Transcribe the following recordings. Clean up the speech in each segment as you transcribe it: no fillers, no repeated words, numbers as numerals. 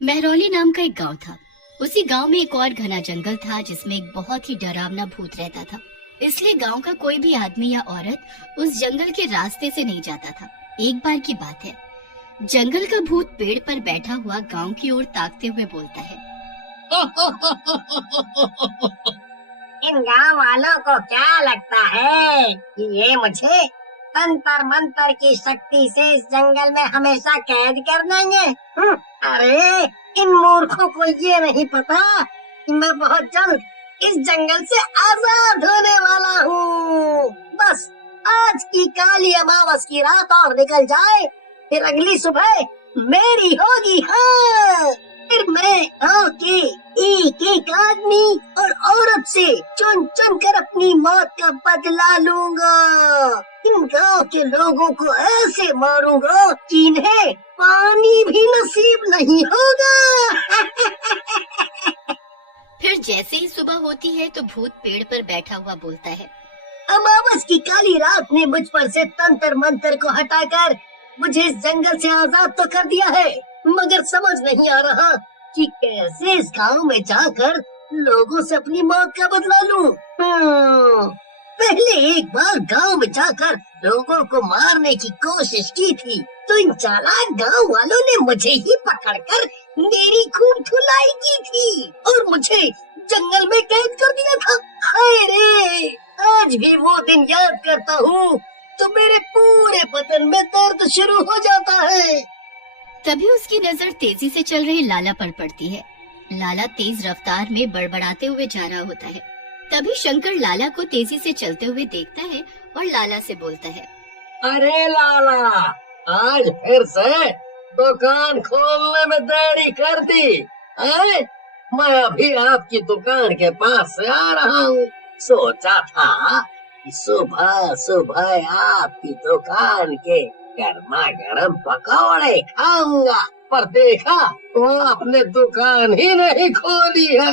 महरौली नाम का एक गांव था। उसी गांव में एक और घना जंगल था जिसमें एक बहुत ही डरावना भूत रहता था। इसलिए गांव का कोई भी आदमी या औरत उस जंगल के रास्ते से नहीं जाता था। एक बार की बात है, जंगल का भूत पेड़ पर बैठा हुआ गांव की ओर ताकते हुए बोलता है। इन गांव वालों को क्या लगता है कि ये मुझे तंत्र मंत्र की शक्ति से इस जंगल में हमेशा कैद कर देंगे? अरे इन मूर्खों को ये नहीं पता कि मैं बहुत जल्द इस जंगल से आजाद होने वाला हूँ। बस आज की काली अमावस की रात और निकल जाए, फिर अगली सुबह मेरी होगी। हाँ, फिर मैं गाँव के एक एक आदमी और औरत से चुन चुन कर अपनी मौत का बदला लूंगा। इन गाँव के लोगों को ऐसे मारूंगा कि इन्हें पानी भी नसीब नहीं होगा। फिर जैसे ही सुबह होती है तो भूत पेड़ पर बैठा हुआ बोलता है। अमावस की काली रात ने मुझ पर से तंत्र मंत्र को हटाकर मुझे इस जंगल से आजाद तो कर दिया है, मगर समझ नहीं आ रहा कि कैसे इस गांव में जाकर लोगों से अपनी मौत का बदला लूं। पहले एक बार गांव में जाकर लोगों को मारने की कोशिश की थी, तो इन चालाक गांव वालों ने मुझे ही पकड़कर मेरी खूब धुलाई की थी और मुझे जंगल में कैद कर दिया था। हाय रे, आज भी वो दिन याद करता हूँ तो मेरे पूरे बदन में दर्द शुरू हो जाता है। तभी उसकी नजर तेजी से चल रही लाला पर पड़ती है। लाला तेज रफ्तार में बड़बड़ाते हुए जा रहा होता है। तभी शंकर लाला को तेजी से चलते हुए देखता है और लाला से बोलता है। अरे लाला, आज फिर से दुकान खोलने में देरी कर दी। मैं अभी आपकी दुकान के पास से आ रहा हूँ। सोचा था कि सुबह सुबह आपकी दुकान के गर्मा गर्म पकौड़े खाऊंगा, पर देखा तो आपने दुकान ही नहीं खोली है।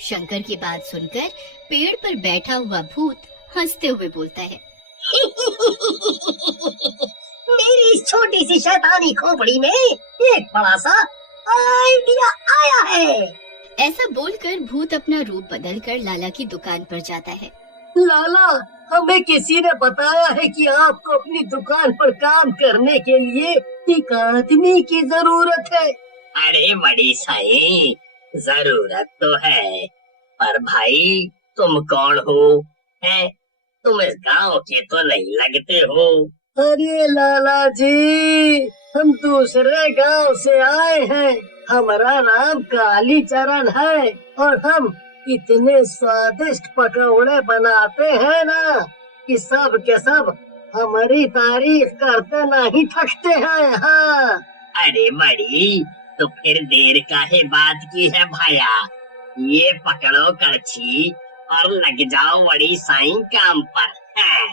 शंकर की बात सुनकर पेड़ पर बैठा हुआ भूत हंसते हुए बोलता है। मेरी इस छोटी सी शैतानी खोपड़ी में एक बड़ा सा आइडिया आया है। ऐसा बोलकर भूत अपना रूप बदलकर लाला की दुकान पर जाता है। लाला, हमें किसी ने बताया है कि आपको अपनी दुकान पर काम करने के लिए एक आदमी की जरूरत है। अरे बड़ी साईं, जरूरत तो है, पर भाई तुम कौन हो? तुम इस गांव के तो नहीं लगते हो। अरे लाला जी, हम दूसरे गांव से आए हैं। हमारा नाम काली चरण है और हम इतने स्वादिष्ट पकौड़े बनाते हैं ना कि सब के सब हमारी तारीफ करते नहीं थकते हैं। हाँ। अरे बड़ी, तो फिर देर काहे बात की है भाया? ये पकड़ो करछी और लग जाओ बड़ी साईं काम पर। है।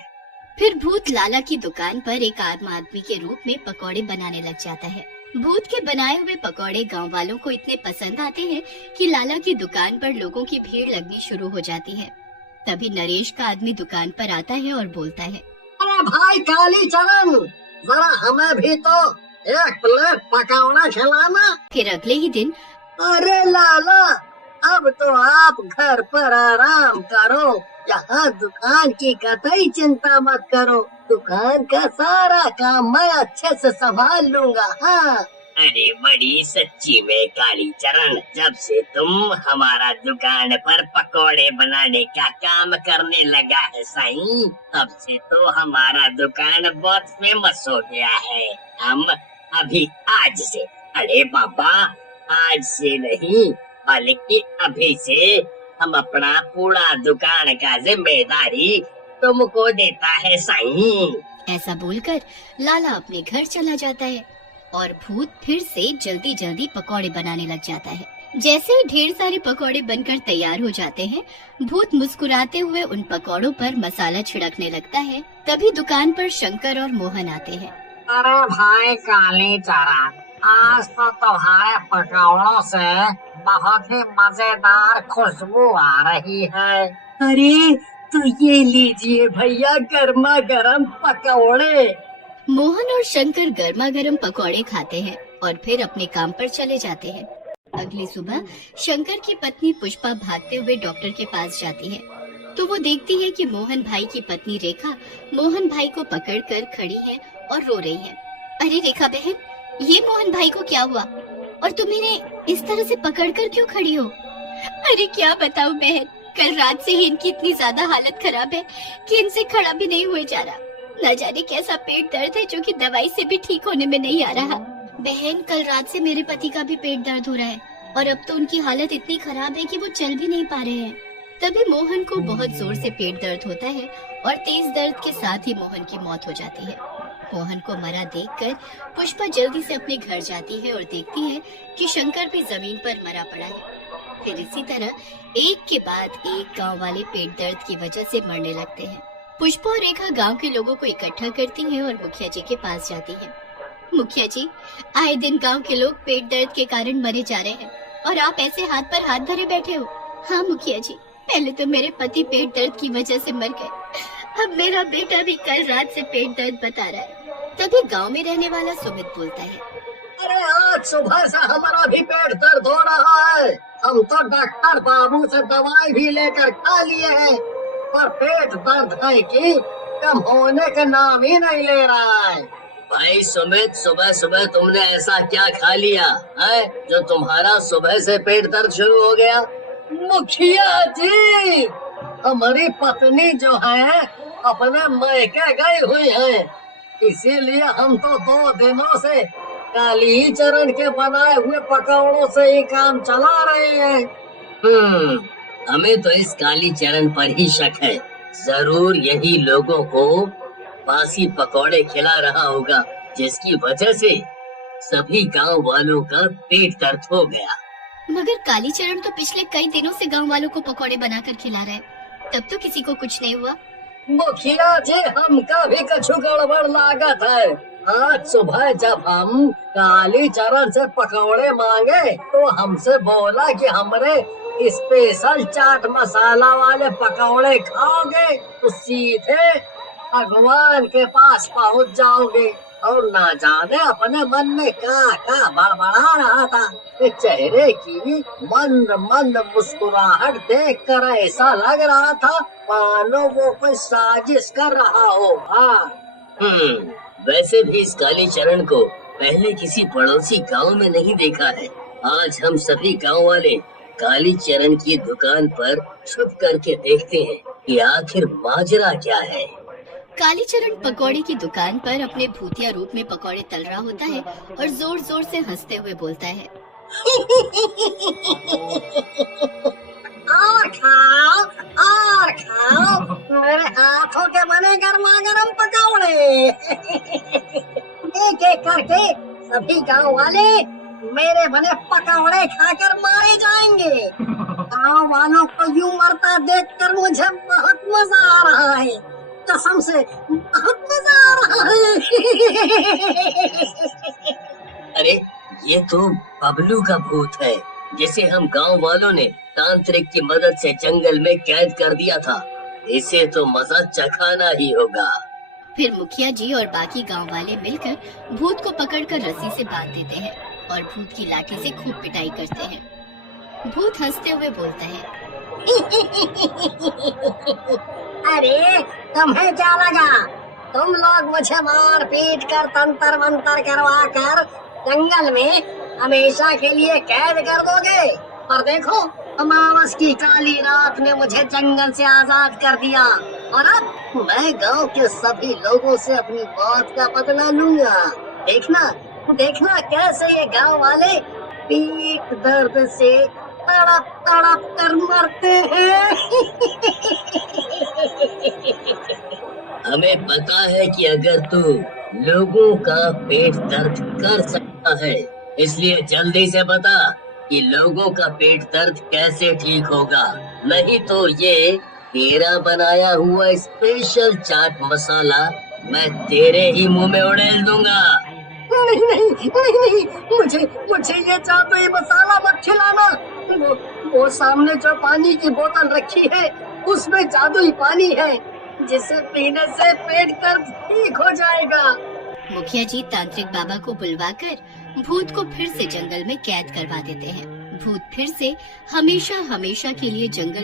फिर भूत लाला की दुकान पर एक आम आदमी के रूप में पकौड़े बनाने लग जाता है। भूत के बनाए हुए पकौड़े गांव वालों को इतने पसंद आते हैं कि लाला की दुकान पर लोगों की भीड़ लगनी शुरू हो जाती है। तभी नरेश का आदमी दुकान पर आता है और बोलता है। अरे भाई काली चरण, जरा हमें भी तो एक प्लेट पकौड़ा खिलाना। फिर अगले ही दिन। अरे लाला, अब तो आप घर पर आराम करो, यहाँ दुकान की कतई चिंता मत करो। दुकान का सारा काम मैं अच्छे से संभाल लूंगा। हाँ। अरे बड़ी सच्ची में काली चरण, जब से तुम हमारा दुकान पर पकोड़े बनाने का काम करने लगा है साईं, तब से तो हमारा दुकान बहुत फेमस हो गया है। हम अभी आज से, अरे बाबा आज से नहीं बल्कि अभी से हम अपना पूरा दुकान का जिम्मेदारी तुमको देता है साईं। ऐसा बोलकर लाला अपने घर चला जाता है और भूत फिर से जल्दी जल्दी पकौड़े बनाने लग जाता है। जैसे ही ढेर सारे पकौड़े बनकर तैयार हो जाते हैं, भूत मुस्कुराते हुए उन पकौड़ों पर मसाला छिड़कने लगता है। तभी दुकान पर शंकर और मोहन आते हैं। अरे भाई काली चरण, आज तो तुम्हारे पकौड़ों से बहुत ही मजेदार खुशबू आ रही है। अरे तो ये लीजिए भैया गर्मा गर्म पकौड़े। मोहन और शंकर गर्मा गर्म पकौड़े खाते हैं और फिर अपने काम पर चले जाते हैं। अगली सुबह शंकर की पत्नी पुष्पा भागते हुए डॉक्टर के पास जाती है तो वो देखती है कि मोहन भाई की पत्नी रेखा मोहन भाई को पकड़कर खड़ी है और रो रही है। अरे रेखा बहन, ये मोहन भाई को क्या हुआ और तुम इन्हें इस तरह से पकड़कर क्यों खड़ी हो? अरे क्या बताऊं बहन, कल रात से ही इनकी इतनी ज्यादा हालत खराब है कि इनसे खड़ा भी नहीं हुआ जा रहा। न जाने कैसा पेट दर्द है जो कि दवाई से भी ठीक होने में नहीं आ रहा। बहन, कल रात से मेरे पति का भी पेट दर्द हो रहा है और अब तो उनकी हालत इतनी खराब है कि वो चल भी नहीं पा रहे हैं। तभी मोहन को बहुत जोर से पेट दर्द होता है और तेज दर्द के साथ ही मोहन की मौत हो जाती है। मोहन को मरा देखकर पुष्पा जल्दी से अपने घर जाती है और देखती है कि शंकर भी जमीन पर मरा पड़ा है। फिर इसी तरह एक के बाद एक गांव वाले पेट दर्द की वजह से मरने लगते हैं। पुष्पा और रेखा गांव के लोगों को इकट्ठा करती हैं और मुखिया जी के पास जाती हैं। मुखिया जी, आए दिन गांव के लोग पेट दर्द के कारण मरे जा रहे हैं और आप ऐसे हाथ पर हाथ धरे बैठे हो। हाँ मुखिया जी, पहले तो मेरे पति पेट दर्द की वजह से मर गए, अब मेरा बेटा भी कल रात से पेट दर्द बता रहा है। तभी गांव में रहने वाला सुमित बोलता है, अरे आज सुबह से हमारा भी पेट दर्द हो रहा है। हम तो डॉक्टर बाबू से दवाई भी लेकर खा लिए हैं, पर पेट दर्द है कि कम होने का नाम ही नहीं ले रहा है। भाई सुमित, सुबह सुबह तुमने ऐसा क्या खा लिया है जो तुम्हारा सुबह से पेट दर्द शुरू हो गया? मुखिया जी, हमारी पत्नी जो है अपने मायके गई हुई है, इसीलिए हम तो 2 दिनों से काली चरण के बनाए हुए पकौड़ों से ही काम चला रहे हैं। हमें तो इस काली चरण पर ही शक है। जरूर यही लोगों को बासी पकौड़े खिला रहा होगा, जिसकी वजह से सभी गांव वालों का पेट दर्द हो गया। मगर कालीचरण तो पिछले कई दिनों से गांव वालों को पकौड़े बनाकर खिला रहा है, तब तो किसी को कुछ नहीं हुआ। मुखिया जी, हमका भी कछु गड़बड़ लागत है। आज सुबह जब हम काली चरण से पकौड़े मांगे तो हमसे बोला कि हमरे स्पेशल चाट मसाला वाले पकौड़े खाओगे तो सीधे भगवान के पास पहुंच जाओगे। और ना जाने अपने मन में क्या बड़बड़ा रहा था। चेहरे की मंद मंद मुस्कुराहट देखकर ऐसा लग रहा था मानो वो कोई साजिश कर रहा हो। वैसे भी इस काली चरण को पहले किसी पड़ोसी गांव में नहीं देखा है। आज हम सभी गांव वाले काली चरण की दुकान पर छुप करके देखते हैं कि आखिर माजरा क्या है। कालीचरण पकौड़े की दुकान पर अपने भूतिया रूप में पकौड़े तल रहा होता है और जोर जोर से हंसते हुए बोलता है, और खाओ मेरे हाथों के बने गर्मा गर्म पकौड़े। एक एक करके सभी गांव वाले मेरे बने पकौड़े खाकर मारे जाएंगे। गांव वालों को यूं मरता देखकर मुझे बहुत मजा आ रहा है, कसम से बहुत मजा आ रहा है। अरे ये तो बबलू का भूत है, जिसे हम गांव वालों ने तांत्रिक की मदद से जंगल में कैद कर दिया था। इसे तो मजा चखाना ही होगा। फिर मुखिया जी और बाकी गांव वाले मिलकर भूत को पकड़कर रस्सी से बांध देते हैं और भूत की लाठी से खूब पिटाई करते हैं। भूत हंसते हुए बोलता है, अरे तुम्हें क्या लगा, तुम लोग मुझे मार पीट कर तंत्र मंत्र करवा कर जंगल में हमेशा के लिए कैद कर दोगे? पर देखो, अमावस की काली रात ने मुझे जंगल से आजाद कर दिया और अब मैं गांव के सभी लोगों से अपनी मौत का बदला लूंगा। देखना कैसे ये गांव वाले पीठ दर्द से तड़प तड़प कर मरते हैं। हमें पता है कि अगर तू लोगों का पेट दर्द कर सकता है, इसलिए जल्दी से बता कि लोगों का पेट दर्द कैसे ठीक होगा, नहीं तो ये तेरा बनाया हुआ स्पेशल चाट मसाला मैं तेरे ही मुंह में उड़ेल दूंगा। नहीं, मुझे ये जादुई मसाला मत खिलाना। वो सामने जो पानी की बोतल रखी है उसमें जादुई पानी है, जिसे पीने से पेट दर्द ठीक हो जाएगा। मुखिया जी तांत्रिक बाबा को बुलवाकर भूत को फिर से जंगल में कैद करवा देते हैं। भूत फिर से हमेशा हमेशा के लिए जंगल